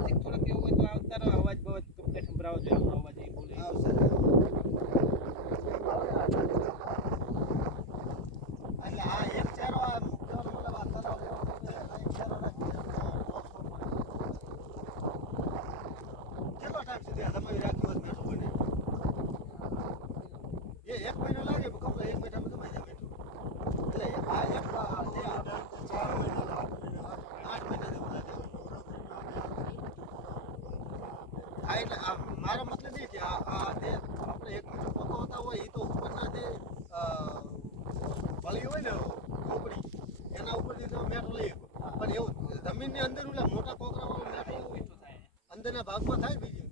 નજીક થોડુંક એવું હોય તો આવતા રહો, અવાજ બવાજ કમ્પ્લીટ સંભળાવો જોઈએ, આપણો અવાજ એ બોલે આવશે. એટલે આ એક ચેરો આ મુખ્ય મતલબ આ તરફ એક ચેરો રાખી કેટલો ટાઈમ સુધી આ તમારી રાખ્યું હોય મેઠું બને? એ 1 મહિનો લાગે પણ કપડા 1 મહિનામાં કમાઈ જાય મેઠું. એટલે આ એક 4 મહિના 8 મહિના જેવું લાગે. હા એટલે મારો મતલબ એ કે આ જે આપણે એક મીઠું પકવતા હોય એ તો ઉપરના જે ભળી હોય ને કોકડી એના ઉપરથી તમે મેઠું લઈ શકો. પણ એવું જમીનની અંદર ઓલા મોટા કોકરા વાળું મેઠું એવું મીઠું થાય અંદરના ભાગમાં થાય બીજું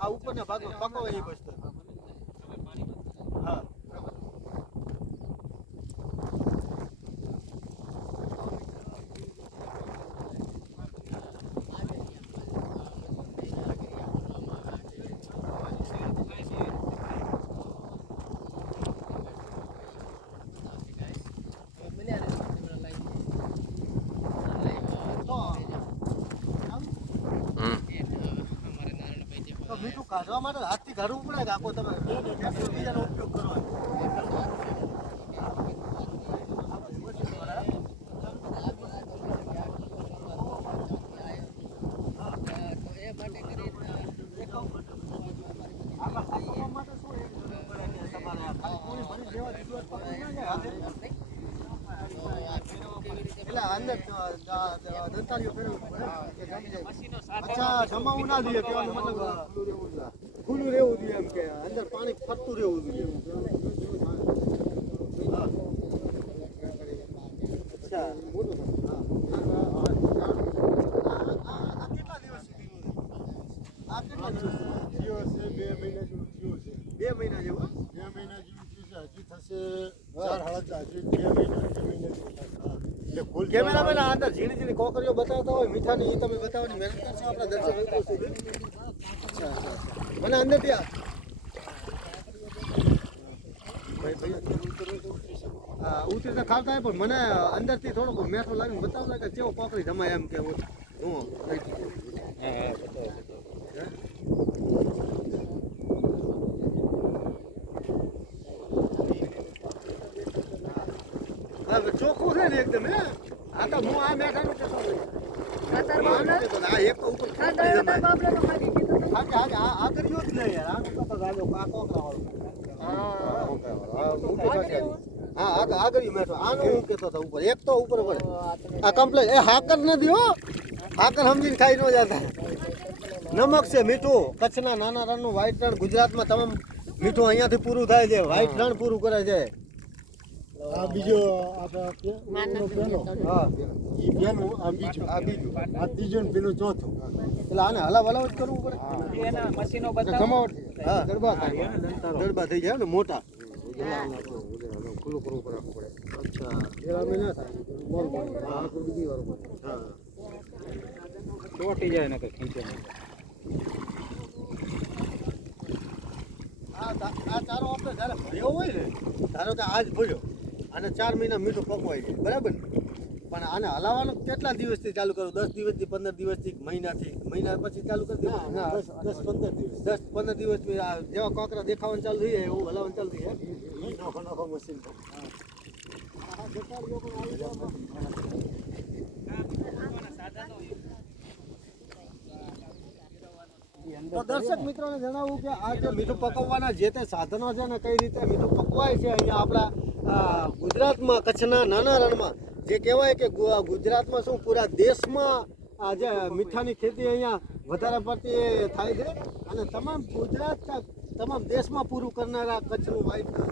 આ ઉપરના ભાગમાં પકવાય એ વસ્તુ. હા તો મીઠું કાઢવા માટે હાથથી કાઢવું પડે કે આખો તમે બીજાનો ઉપયોગ કરો? એટલે અંદર દંતાળીઓ ફેરવવું પડે. અચ્છા જમાવું ના જોઈએ કહેવાનો મતલબ ખુલ્લું રહેવું જોઈએ એમ કે અંદર પાણી ફરતું રહેવું જોઈએ. હા અચ્છા મોટું આ કેટલા દિવસ સુધી આ કેટલા દિવસ થયો છે 2 મહિના જેવું થયું છે. 2 મહિના જેવું? 2 મહિના જેવું થયું છે. હજી થશે 4 હજી 2 મહિના જેવું થશે. એટલે કુલ કેમેરામેન અંદર ઝીણી ઝીણી કોકરીઓ બતાવતા હોય મીઠાની એ તમે બતાવવાની મહેનત કરશો આપણા દર્શક મિત્રો સુધી. અચ્છા મને અંદર ત્યાં હા ઉતરી ખાવતા હોય પણ મને અંદરથી થોડુંક મેઠું લાવીને બતાવતા કે કેવો કોકરી જમાય એમ કે હું ચોખ્ખું છે ને એકદમ હે આ તો હું આ મેઠાનું કહેતો આ એક તો ઉપર આ કર્યો જ નહીં યાર આ કોકરા વાળું હા આગળ મેઠો આનો હું કહેતો હતો ઉપર એક તો ઉપર પડે આ કમ્પ્લેટ એ હાકર નથી હો હાકર સમજીને ખાઈ ન જતા નમક છે મીઠું કચ્છના નાના રણનું વ્હાઈટ રણ ગુજરાતમાં તમામ મીઠું અહીંયાથી પૂરું થાય છે વ્હાઈટ રણ પૂરું કરે છે. આ બીજો પેલો હા ઈ પેલું આ બીજું આ ત્રીજું ને પેલું ચોથું. એટલે આને હલાવ હલાવ જ કરવું પડે એના મશીનો જમાવટ હા ગરબા થઈ જાય ને મોટા ખુલ્લું કરવું પડે આપણે. અચ્છા પેલા મેં ના થાય હા બીજી વાર હા ચોટી જાય ને કઈ ખીચે આ ચારો આપણે જ્યારે ભર્યો હોય ને ધારો કે આજ ભર્યો અને 4 મહિના મીઠું પકવાય છે બરાબર ને પણ આને હલાવવાનું કેટલા દિવસથી ચાલુ કરું 10 દિવસથી 15 દિવસથી મહિના પછી ચાલુ કરી દઉં 10-15 દિવસ જેવા કોકરા દેખાવાનું ચાલુ થઈ જાય એવું હલાવવાનું ચાલુ થઈ જાય નોખો મશીન તો દર્શક મિત્રોને જણાવું કે આ જે મીઠું પકવવાના જે તે સાધનો છે ને કઈ રીતે મીઠું પકવાય છે અહીંયા આપણા ગુજરાતમાં કચ્છના નાના રણમાં જે કહેવાય કે ગુજરાતમાં શું પૂરા દેશમાં આ જે મીઠાની ખેતી અહીંયા વધારે પડતી થાય છે અને તમામ ગુજરાત તમામ દેશમાં પૂરું કરનારા કચ્છનું વ્હાઈટ છે.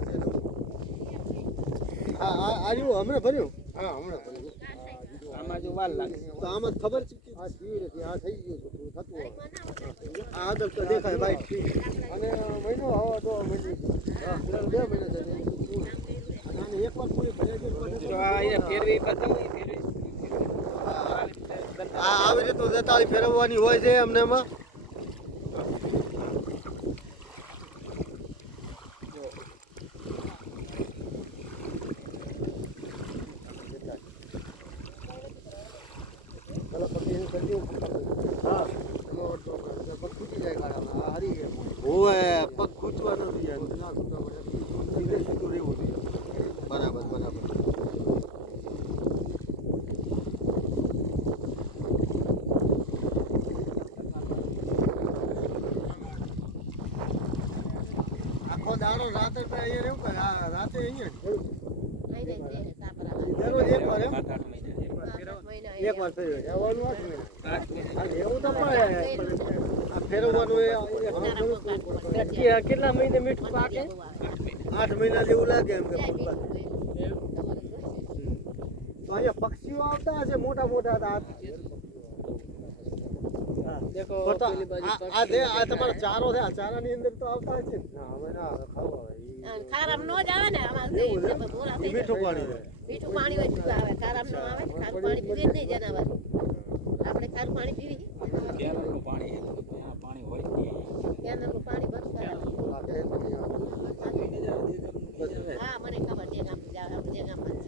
આવ્યું હમણાં ભર્યું હા હમણાં ભર્યું. આમાં જો વાર લાગે તો આમાં ખબર છે કે આ થયું નથી આ થઈ ગયું છે પૂરું થતું હોય. આ આગળ તો દેખાય વ્હાઈટ અને મહિનો હવા તો મહિનો 2 મહિના થઈ અને આને એકવાર પૂરી ભરાઈ તો જાય આ એને ફેરવી બતાવી ફેરવી આવી રીતનું દેતાળી ફેરવવાની હોય છે અમને એમાં પેલા પછી કરી દઉં. હા હોવે પગ ખૂંચવાનો નથી યાર. સીધે સીધું રહેવું જોઈએ. બરાબર બરાબર. આખો દાડો રાતે તો અહીંયા રહેવું કે રાતે અહીંયા જ? દરરોજ એકવાર એમ? એકવાર થયું રહેવાનું હોય ને? હા, રહેવું તો પડે પણ આ ફેરવવાનું કેટલા મહિને મીઠું પાકે? 8 મહિના જેવું લાગે એમ કે ફૂટપાથ. તો અહીંયા પક્ષીઓ આવતા હશે મોટા મોટા હતા. દેખો પણ તો પેલી બાજુ આ તમારો ચારો છે આ ચારાની અંદર તો આવતા હશે ને? ખારામ નો જ આવે ને અમારે તો એવું છે? એટલે બોરા એ થઈ મીઠું જાય. પાણી છે. મીઠું પાણી હોય શું આવે ખારામ નો આવે ખારું પાણી પીવે જ નહીં જનાવર આપણે ખારું પાણી પીવી કેરળનું પાણી છે, ત્યાં પાણી હોય જ નહીં. કેનાલનું પાણી બંધ કરાવે હા મને ખબર છે ગામ આપણે જે ગામમાં